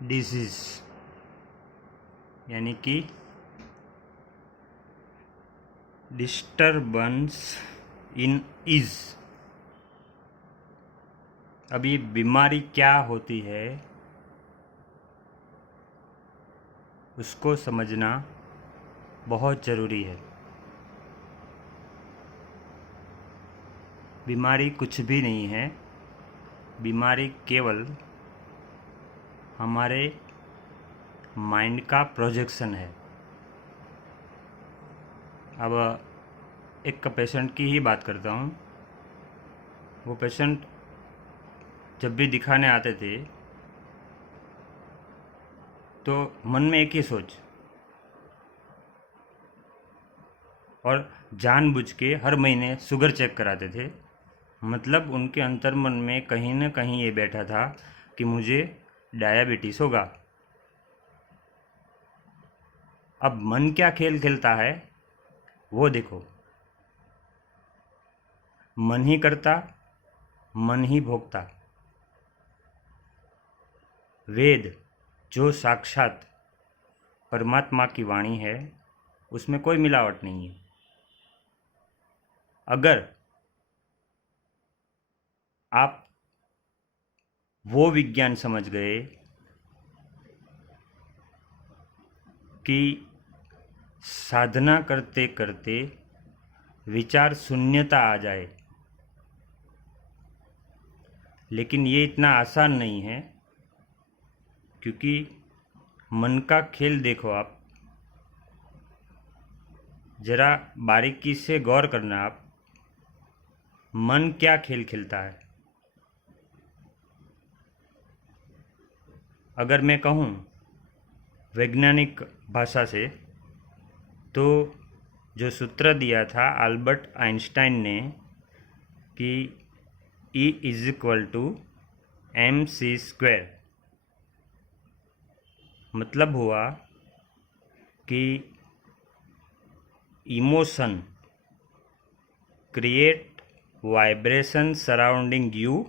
Disease यानी कि disturbance in is. अब ये बीमारी क्या होती है उसको समझना बहुत ज़रूरी है। बीमारी कुछ भी नहीं है, बीमारी केवल हमारे माइंड का प्रोजेक्शन है। अब एक पेशेंट की ही बात करता हूँ। वो पेशेंट जब भी दिखाने आते थे तो मन में एक ही सोच, और जानबूझ के हर महीने शुगर चेक कराते थे। मतलब उनके अंतर्मन में कहीं न कहीं ये बैठा था कि मुझे डायबिटीज़ होगा। अब मन क्या खेल खेलता है वो देखो। मन ही करता, मन ही भोगता। वेद जो साक्षात परमात्मा की वाणी है उसमें कोई मिलावट नहीं है। अगर आप वो विज्ञान समझ गए कि साधना करते करते विचार शून्यता आ जाए, लेकिन ये इतना आसान नहीं है, क्योंकि मन का खेल देखो आप ज़रा बारीकी से गौर करना। आप मन क्या खेल खेलता है। अगर मैं कहूँ वैज्ञानिक भाषा से, तो जो सूत्र दिया था अल्बर्ट आइंस्टाइन ने कि E is equal to mc², मतलब हुआ कि emotion create vibration surrounding you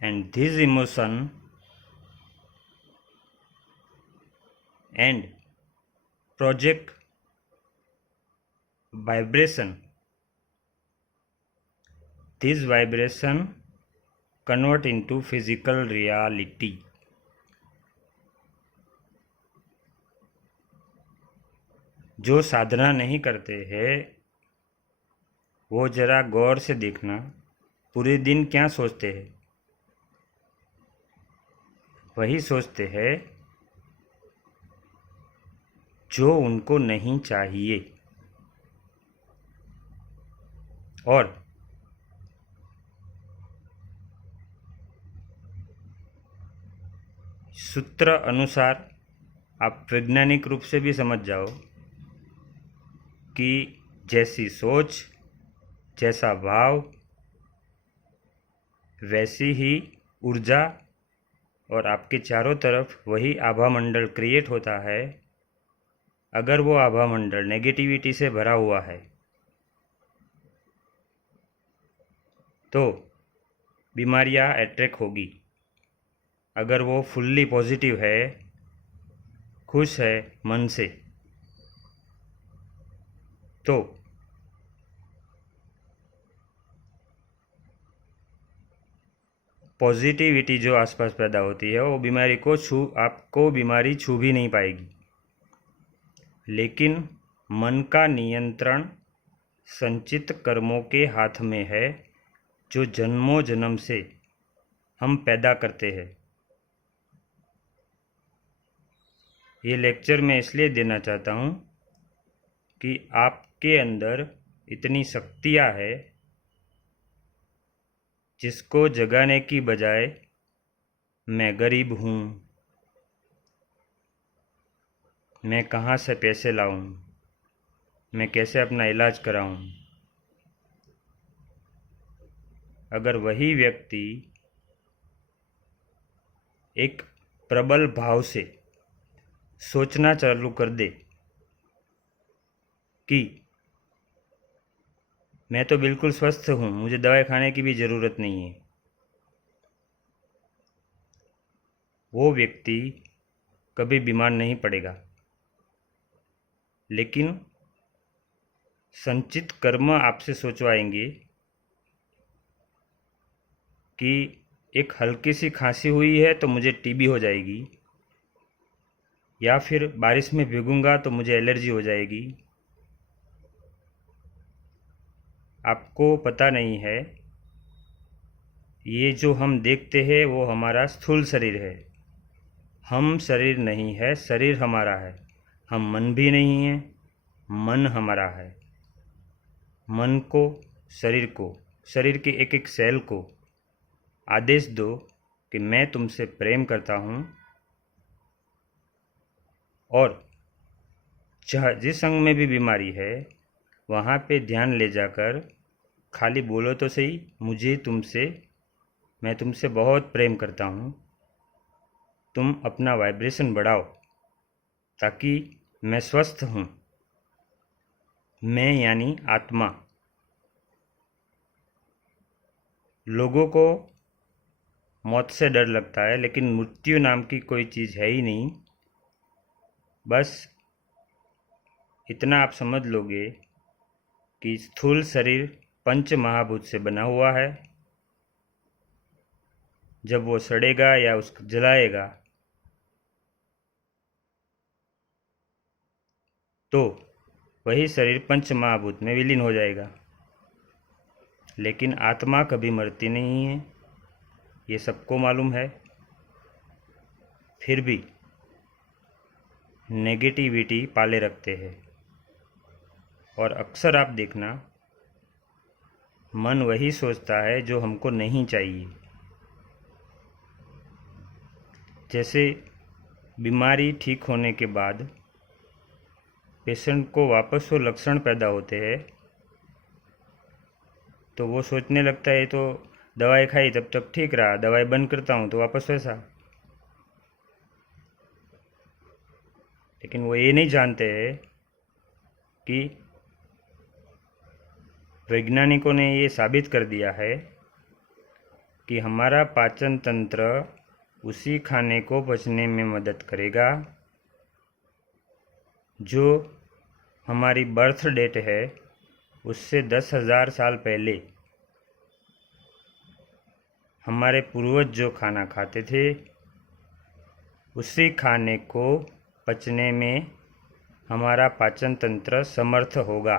and this emotion and project vibration. This vibration convert into physical reality. जो साधना नहीं करते हैं वो जरा गौर से देखना, पूरे दिन क्या सोचते हैं। वही सोचते हैं जो उनको नहीं चाहिए। और सूत्र अनुसार आप वैज्ञानिक रूप से भी समझ जाओ कि जैसी सोच, जैसा भाव, वैसी ही ऊर्जा, और आपके चारों तरफ वही आभा मंडल क्रिएट होता है। अगर वो आभा मंडल नेगेटिविटी से भरा हुआ है तो बीमारियां अट्रैक्ट होगी। अगर वो फुल्ली पॉजिटिव है, खुश है मन से, तो पॉजिटिविटी जो आसपास पैदा होती है वो बीमारी को आपको बीमारी छू भी नहीं पाएगी। लेकिन मन का नियंत्रण संचित कर्मों के हाथ में है जो जन्मों जन्म से हम पैदा करते हैं। ये लेक्चर मैं इसलिए देना चाहता हूँ कि आपके अंदर इतनी शक्तियाँ है जिसको जगाने की बजाय मैं गरीब हूँ, मैं कहाँ से पैसे लाऊं, मैं कैसे अपना इलाज कराऊं। अगर वही व्यक्ति एक प्रबल भाव से सोचना चालू कर दे कि मैं तो बिल्कुल स्वस्थ हूँ, मुझे दवाई खाने की भी ज़रूरत नहीं है, वो व्यक्ति कभी बीमार नहीं पड़ेगा। लेकिन संचित कर्म आपसे सोचवाएंगे कि एक हल्की सी खांसी हुई है तो मुझे टीबी हो जाएगी, या फिर बारिश में भीगूंगा तो मुझे एलर्जी हो जाएगी। आपको पता नहीं है, ये जो हम देखते हैं वो हमारा स्थूल शरीर है। हम शरीर नहीं है, शरीर हमारा है। हम मन भी नहीं है, मन हमारा है। मन को, शरीर के एक एक सेल को आदेश दो कि मैं तुमसे प्रेम करता हूँ, और जिस अंग में भी बीमारी है वहाँ पे ध्यान ले जाकर खाली बोलो तो सही, मैं तुमसे बहुत प्रेम करता हूँ। तुम अपना वाइब्रेशन बढ़ाओ ताकि मैं स्वस्थ हूँ। मैं यानी आत्मा। लोगों को मौत से डर लगता है, लेकिन मृत्यु नाम की कोई चीज़ है ही नहीं। बस इतना आप समझ लोगे कि स्थूल शरीर पंच महाभूत से बना हुआ है। जब वो सड़ेगा या उसको जलाएगा तो वही शरीर पंच महाभूत में विलीन हो जाएगा। लेकिन आत्मा कभी मरती नहीं है, ये सबको मालूम है। फिर भी नेगेटिविटी पाले रखते हैं। और अक्सर आप देखना, मन वही सोचता है जो हमको नहीं चाहिए। जैसे बीमारी ठीक होने के बाद पेशेंट को वापस वो लक्षण पैदा होते हैं तो वो सोचने लगता है तो दवाई खाई तब तक ठीक रहा, दवाई बंद करता हूँ तो वापस वैसा। लेकिन वो ये नहीं जानते हैं कि वैज्ञानिकों ने ये साबित कर दिया है कि हमारा पाचन तंत्र उसी खाने को पचने में मदद करेगा जो हमारी बर्थ डेट है उससे 10,000 साल पहले हमारे पूर्वज जो खाना खाते थे उसी खाने को पचने में हमारा पाचन तंत्र समर्थ होगा।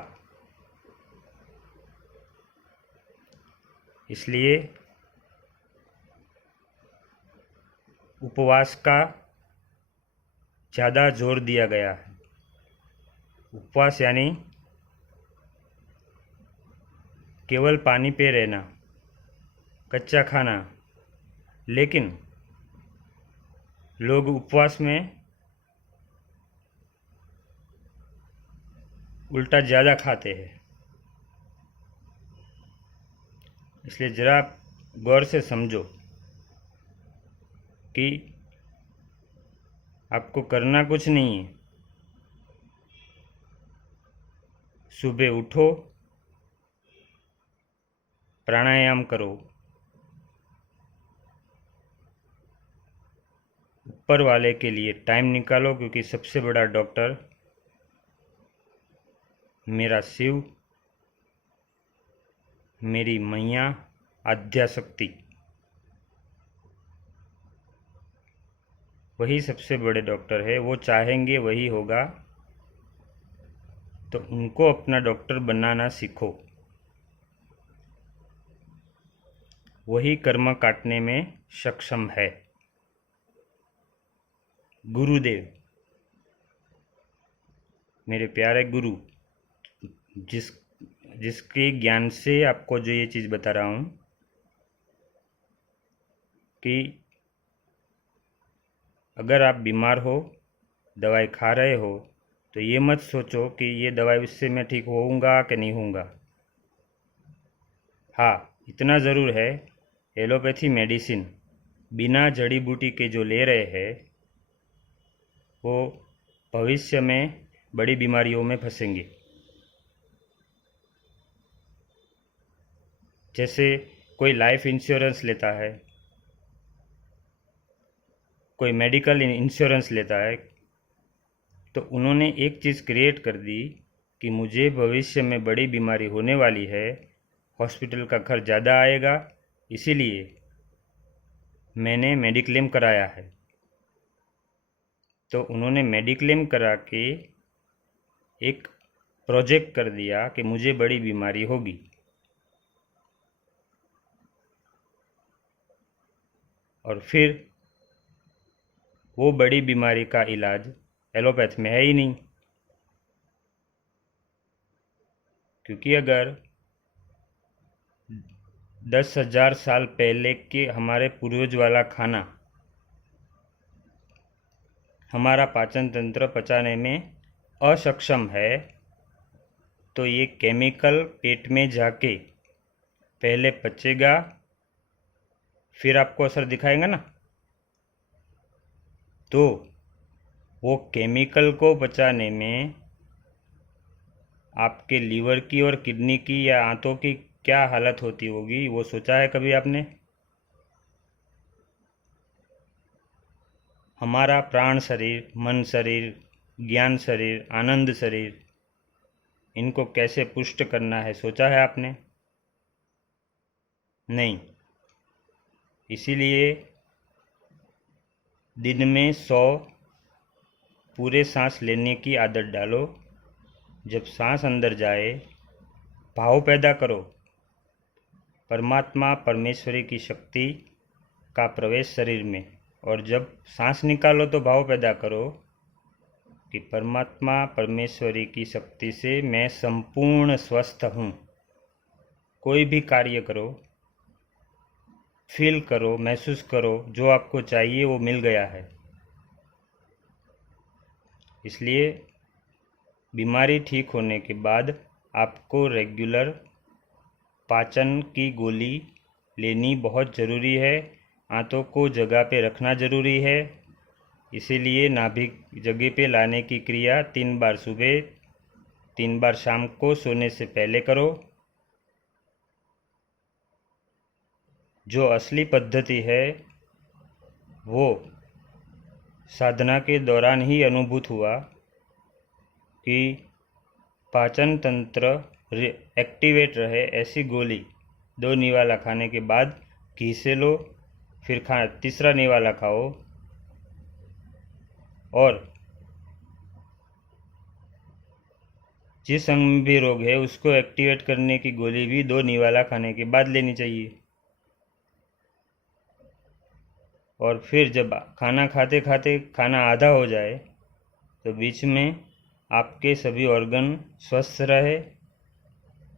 इसलिए उपवास का ज़्यादा जोर दिया गया है। उपवास यानी केवल पानी पे रहना, कच्चा खाना। लेकिन लोग उपवास में उल्टा ज़्यादा खाते हैं। इसलिए ज़रा गौर से समझो कि आपको करना कुछ नहीं है। सुबह उठो, प्राणायाम करो, ऊपर वाले के लिए टाइम निकालो, क्योंकि सबसे बड़ा डॉक्टर मेरा शिव, मेरी मैया आद्याशक्ति, वही सबसे बड़े डॉक्टर है। वो चाहेंगे वही होगा, तो उनको अपना डॉक्टर बनाना सीखो। वही कर्म काटने में सक्षम है। गुरुदेव, मेरे प्यारे गुरु, जिसके ज्ञान से आपको जो ये चीज़ बता रहा हूँ कि अगर आप बीमार हो, दवाई खा रहे हो, तो ये मत सोचो कि ये दवाई उससे मैं ठीक होऊंगा कि नहीं होऊंगा। हाँ, इतना ज़रूर है, एलोपैथी मेडिसिन बिना जड़ी बूटी के जो ले रहे हैं वो भविष्य में बड़ी बीमारियों में फंसेंगे। जैसे कोई लाइफ इंश्योरेंस लेता है, कोई मेडिकल इंश्योरेंस लेता है तो उन्होंने एक चीज़ क्रिएट कर दी कि मुझे भविष्य में बड़ी बीमारी होने वाली है, हॉस्पिटल का खर्च ज़्यादा आएगा, इसीलिए मैंने मेडिक्लेम कराया है। तो उन्होंने मेडिक्लेम करा के एक प्रोजेक्ट कर दिया कि मुझे बड़ी बीमारी होगी, और फिर वो बड़ी बीमारी का इलाज एलोपैथ में है ही नहीं। क्योंकि अगर 10,000 साल पहले के हमारे पूर्वज वाला खाना हमारा पाचन तंत्र पचाने में असक्षम है, तो ये केमिकल पेट में जाके पहले पचेगा, फिर आपको असर दिखाएगा ना। तो वो केमिकल को पचाने में आपके लीवर की और किडनी की या आंतों की क्या हालत होती होगी, वो सोचा है कभी आपने? हमारा प्राण शरीर, मन शरीर, ज्ञान शरीर, आनंद शरीर, इनको कैसे पुष्ट करना है, सोचा है आपने? नहीं। इसीलिए दिन में 100 पूरे सांस लेने की आदत डालो। जब सांस अंदर जाए, भाव पैदा करो, परमात्मा परमेश्वरी की शक्ति का प्रवेश शरीर में, और जब सांस निकालो तो भाव पैदा करो कि परमात्मा परमेश्वरी की शक्ति से मैं संपूर्ण स्वस्थ हूँ। कोई भी कार्य करो, फील करो, महसूस करो, जो आपको चाहिए वो मिल गया है। इसलिए बीमारी ठीक होने के बाद आपको रेगुलर पाचन की गोली लेनी बहुत ज़रूरी है। आंतों को जगह पे रखना ज़रूरी है। इसीलिए नाभिक जगह पे लाने की क्रिया 3 बार सुबह, 3 बार शाम को सोने से पहले करो। जो असली पद्धति है वो साधना के दौरान ही अनुभूत हुआ कि पाचन तंत्र एक्टिवेट रहे। ऐसी गोली 2 निवाला खाने के बाद घी से लो, फिर तीसरा निवाला खाओ, और जिस अंग में भी रोग है उसको एक्टिवेट करने की गोली भी 2 निवाला खाने के बाद लेनी चाहिए। और फिर जब खाना खाते खाते खाना आधा हो जाए तो बीच में आपके सभी ऑर्गन स्वस्थ रहे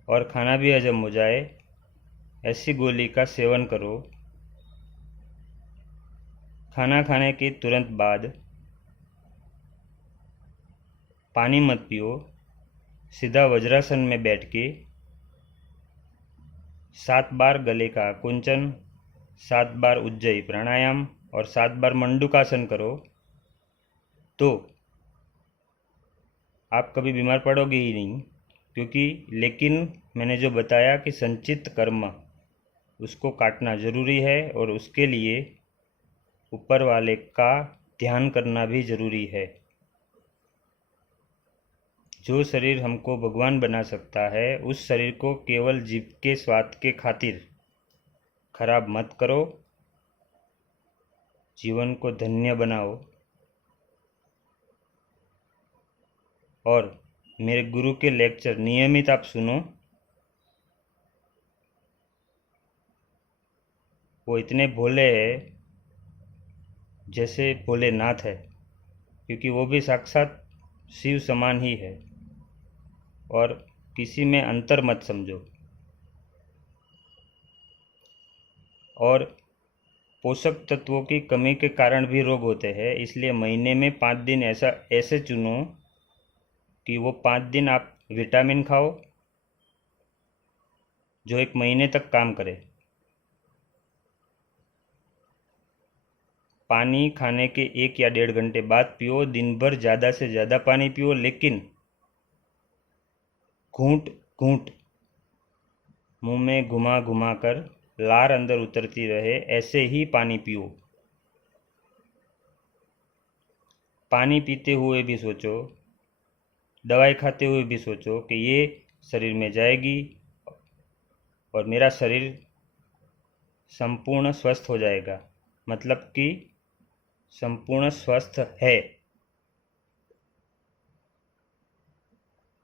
और खाना भी हजम हो जाए, ऐसी गोली का सेवन करो। खाना खाने के तुरंत बाद पानी मत पियो, सीधा वज्रासन में बैठ के 7 बार गले का कुंचन, 7 बार उज्जयी प्राणायाम और 7 बार मंडूकासन करो, तो आप कभी बीमार पड़ोगे ही नहीं। लेकिन मैंने जो बताया कि संचित कर्म, उसको काटना ज़रूरी है, और उसके लिए ऊपर वाले का ध्यान करना भी ज़रूरी है। जो शरीर हमको भगवान बना सकता है, उस शरीर को केवल जीभ के स्वाद के खातिर खराब मत करो। जीवन को धन्य बनाओ। और मेरे गुरु के लेक्चर नियमित आप सुनो। वो इतने भोले हैं जैसे भोलेनाथ है, क्योंकि वो भी साक्षात शिव समान ही है। और किसी में अंतर मत समझो। और पोषक तत्वों की कमी के कारण भी रोग होते हैं, इसलिए महीने में 5 दिन ऐसे चुनो कि वो 5 दिन आप विटामिन खाओ जो 1 महीने तक काम करे। पानी खाने के 1 या 1.5 घंटे बाद पियो। दिन भर ज़्यादा से ज़्यादा पानी पियो, लेकिन घूंट घूंट मुंह में घुमा घुमा कर लार अंदर उतरती रहे, ऐसे ही पानी पियो। पानी पीते हुए भी सोचो, दवाई खाते हुए भी सोचो कि ये शरीर में जाएगी और मेरा शरीर संपूर्ण स्वस्थ हो जाएगा, मतलब कि संपूर्ण स्वस्थ है।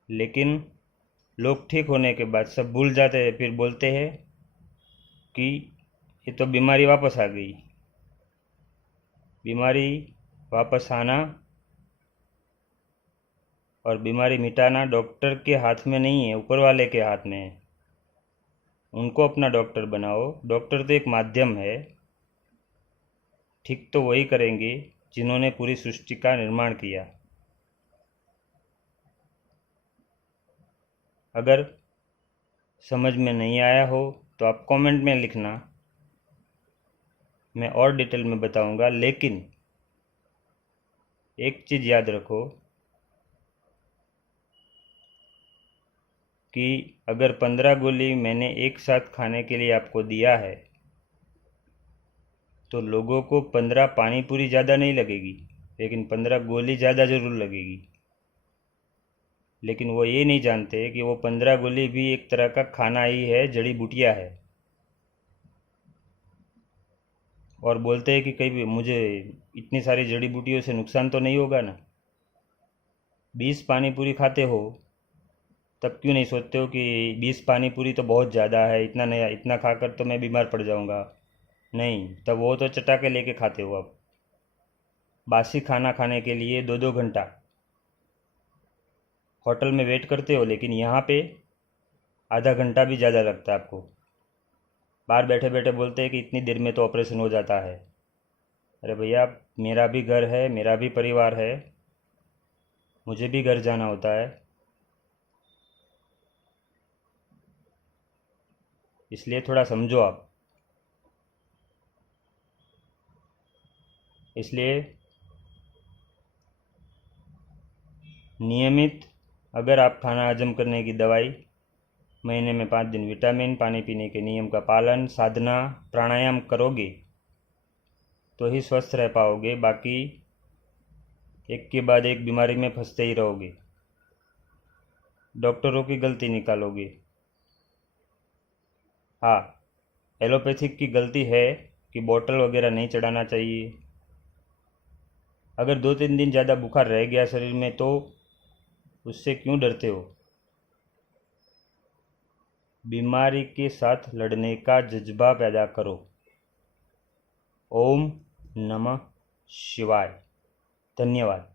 लेकिन लोग ठीक होने के बाद सब भूल जाते हैं, फिर बोलते हैं कि ये तो बीमारी वापस आ गई। बीमारी वापस आना और बीमारी मिटाना डॉक्टर के हाथ में नहीं है, ऊपर वाले के हाथ में है। उनको अपना डॉक्टर बनाओ। डॉक्टर तो एक माध्यम है, ठीक तो वही करेंगे जिन्होंने पूरी सृष्टि का निर्माण किया। अगर समझ में नहीं आया हो तो आप कमेंट में लिखना, मैं और डिटेल में बताऊंगा। लेकिन एक चीज़ याद रखो कि अगर 15 गोली मैंने एक साथ खाने के लिए आपको दिया है तो लोगों को 15 पानी पूरी ज़्यादा नहीं लगेगी, लेकिन 15 गोली ज़्यादा ज़रूर लगेगी। लेकिन वो ये नहीं जानते कि वो 15 गोली भी एक तरह का खाना ही है, जड़ी बूटियाँ है। और बोलते हैं कि कहीं भी मुझे इतनी सारी जड़ी बूटियों से नुकसान तो नहीं होगा ना। 20 पानी पूरी खाते हो तब क्यों नहीं सोचते हो कि 20 पानी पूरी तो बहुत ज़्यादा है, इतना नहीं, इतना खाकर तो मैं बीमार पड़ जाऊंगा। नहीं, तब वो तो चटाके लेके खाते हो। अब बासी खाना खाने के लिए 2-2 घंटा होटल में वेट करते हो, लेकिन यहाँ पे आधा घंटा भी ज़्यादा लगता है आपको। बाहर बैठे बैठे बोलते हैं कि इतनी देर में तो ऑपरेशन हो जाता है। अरे भैया, मेरा भी घर है, मेरा भी परिवार है, मुझे भी घर जाना होता है। इसलिए थोड़ा समझो आप। इसलिए नियमित, अगर आप खाना हजम करने की दवाई, महीने में 5 दिन विटामिन, पानी पीने के नियम का पालन, साधना, प्राणायाम करोगे तो ही स्वस्थ रह पाओगे। बाकी एक के बाद एक बीमारी में फंसते ही रहोगे, डॉक्टरों की गलती निकालोगे। हाँ, एलोपैथिक की गलती है कि बोतल वगैरह नहीं चढ़ाना चाहिए। अगर 2-3 दिन ज़्यादा बुखार रह गया शरीर में तो उससे क्यों डरते हो? बीमारी के साथ लड़ने का जज्बा पैदा करो। ओम नमः शिवाय। धन्यवाद।